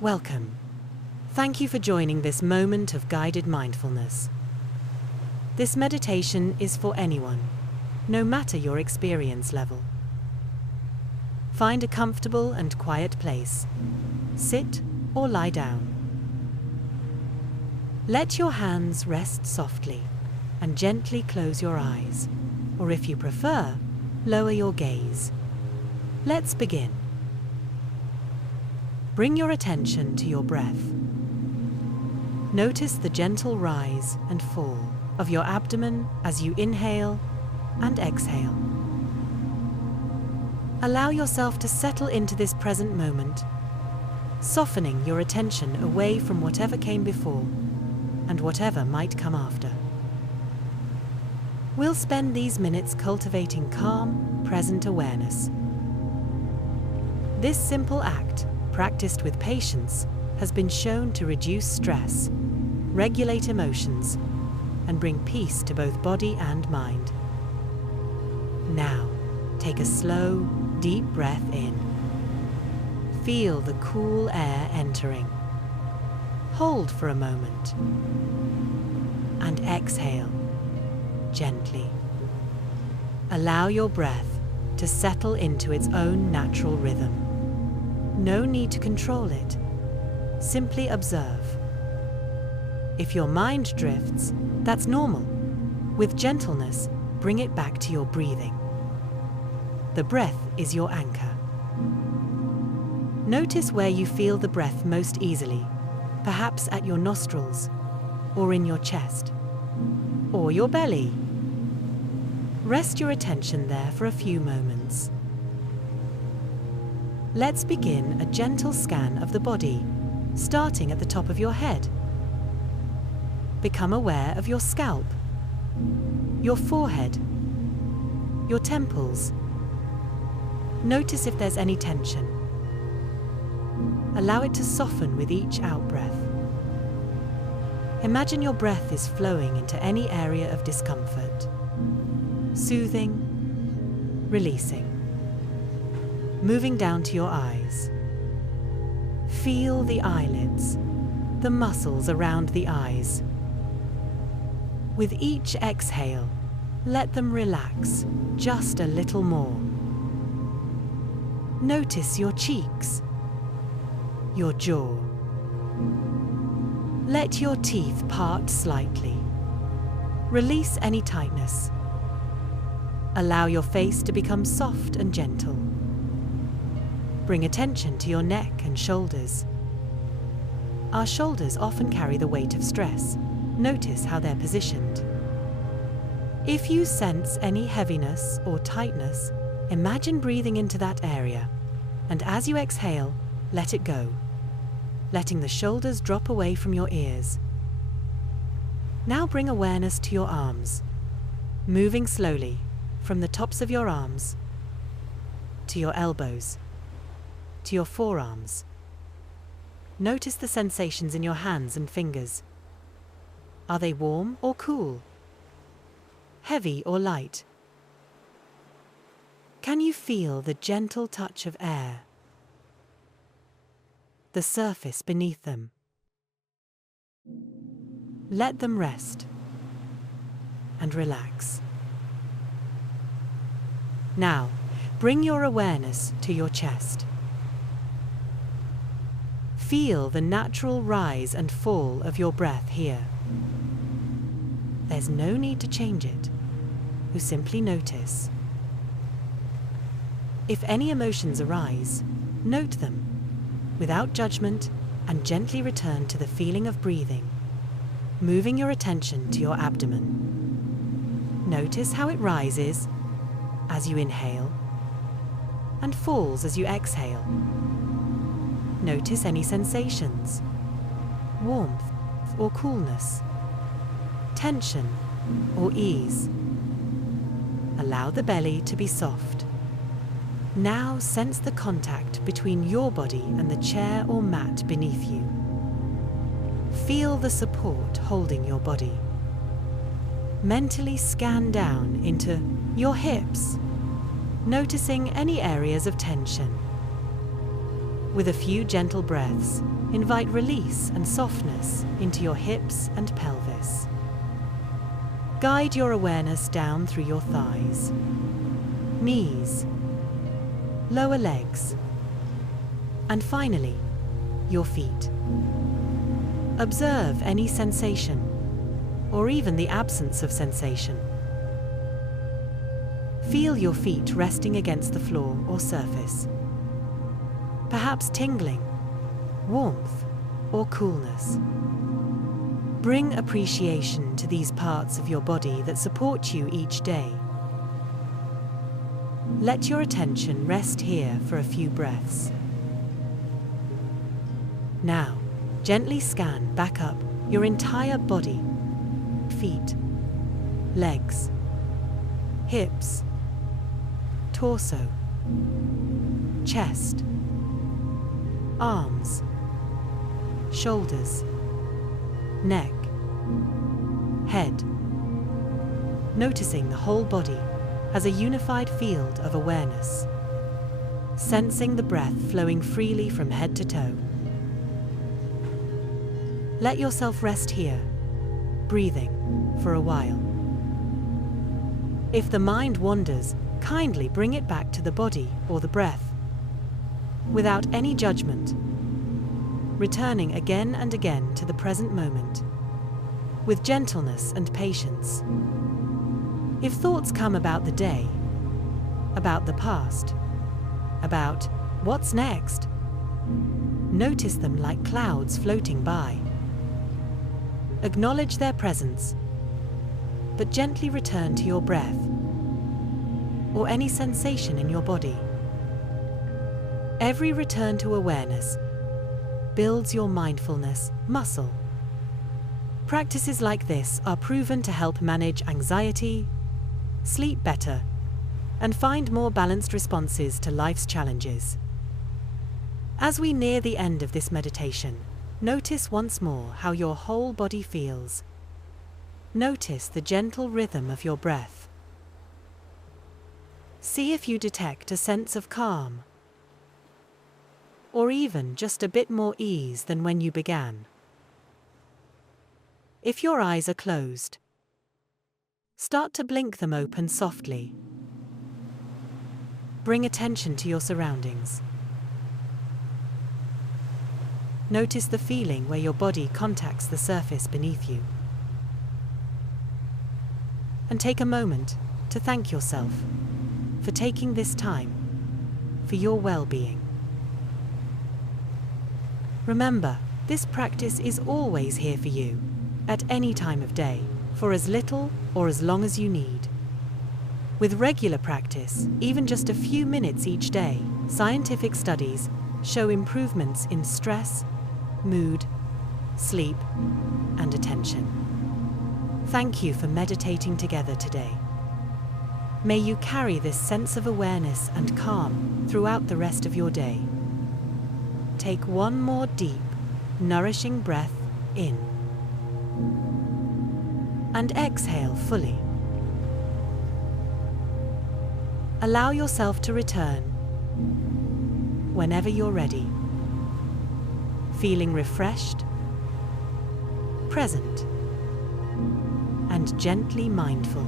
Welcome. Thank you for joining this moment of guided mindfulness. This meditation is for anyone, no matter your experience level. Find a comfortable and quiet place. Sit or lie down. Let your hands rest softly and gently close your eyes, or if you prefer, lower your gaze. Let's begin. Bring your attention to your breath. Notice the gentle rise and fall of your abdomen as you inhale and exhale. Allow yourself to settle into this present moment, softening your attention away from whatever came before and whatever might come after. We'll spend these minutes cultivating calm, present awareness. This simple act, practiced with patience, has been shown to reduce stress, regulate emotions, and bring peace to both body and mind. Now, take a slow, deep breath in. Feel the cool air entering. Hold for a moment. And exhale, gently. Allow your breath to settle into its own natural rhythm. No need to control it. Simply observe. If your mind drifts, that's normal. With gentleness, bring it back to your breathing. The breath is your anchor. Notice where you feel the breath most easily, perhaps at your nostrils, or in your chest, or your belly. Rest your attention there for a few moments. Let's begin a gentle scan of the body, starting at the top of your head. Become aware of your scalp, your forehead, your temples. Notice if there's any tension. Allow it to soften with each out-breath. Imagine your breath is flowing into any area of discomfort, soothing, releasing. Moving down to your eyes. Feel the eyelids, the muscles around the eyes. With each exhale, let them relax just a little more. Notice your cheeks, your jaw. Let your teeth part slightly. Release any tightness. Allow your face to become soft and gentle. Bring attention to your neck and shoulders. Our shoulders often carry the weight of stress. Notice how they're positioned. If you sense any heaviness or tightness, imagine breathing into that area, and as you exhale, let it go, letting the shoulders drop away from your ears. Now bring awareness to your arms, moving slowly from the tops of your arms to your elbows, to your forearms. Notice the sensations in your hands and fingers. Are they warm or cool? Heavy or light? Can you feel the gentle touch of air? The surface beneath them? Let them rest and relax. Now, bring your awareness to your chest. Feel the natural rise and fall of your breath here. There's no need to change it. You simply notice. If any emotions arise, note them, without judgment, and gently return to the feeling of breathing, moving your attention to your abdomen. Notice how it rises as you inhale and falls as you exhale. Notice any sensations, warmth or coolness, tension or ease. Allow the belly to be soft. Now sense the contact between your body and the chair or mat beneath you. Feel the support holding your body. Mentally scan down into your hips, noticing any areas of tension. With a few gentle breaths, invite release and softness into your hips and pelvis. Guide your awareness down through your thighs, knees, lower legs, and finally, your feet. Observe any sensation, or even the absence of sensation. Feel your feet resting against the floor or surface, perhaps tingling, warmth, or coolness. Bring appreciation to these parts of your body that support you each day. Let your attention rest here for a few breaths. Now, gently scan back up your entire body, feet, legs, hips, torso, chest, arms, shoulders, neck, head. Noticing the whole body as a unified field of awareness. Sensing the breath flowing freely from head to toe. Let yourself rest here, breathing for a while. If the mind wanders, kindly bring it back to the body or the breath, without any judgment, returning again and again to the present moment, with gentleness and patience. If thoughts come about the day, about the past, about what's next, notice them like clouds floating by. Acknowledge their presence, but gently return to your breath or any sensation in your body. Every return to awareness builds your mindfulness muscle. Practices like this are proven to help manage anxiety, sleep better, and find more balanced responses to life's challenges. As we near the end of this meditation, notice once more how your whole body feels. Notice the gentle rhythm of your breath. See if you detect a sense of calm, or even just a bit more ease than when you began. If your eyes are closed, start to blink them open softly. Bring attention to your surroundings. Notice the feeling where your body contacts the surface beneath you. And take a moment to thank yourself for taking this time for your well-being. Remember, this practice is always here for you, at any time of day, for as little or as long as you need. With regular practice, even just a few minutes each day, scientific studies show improvements in stress, mood, sleep, and attention. Thank you for meditating together today. May you carry this sense of awareness and calm throughout the rest of your day. Take one more deep, nourishing breath in. And exhale fully. Allow yourself to return whenever you're ready, feeling refreshed, present, and gently mindful.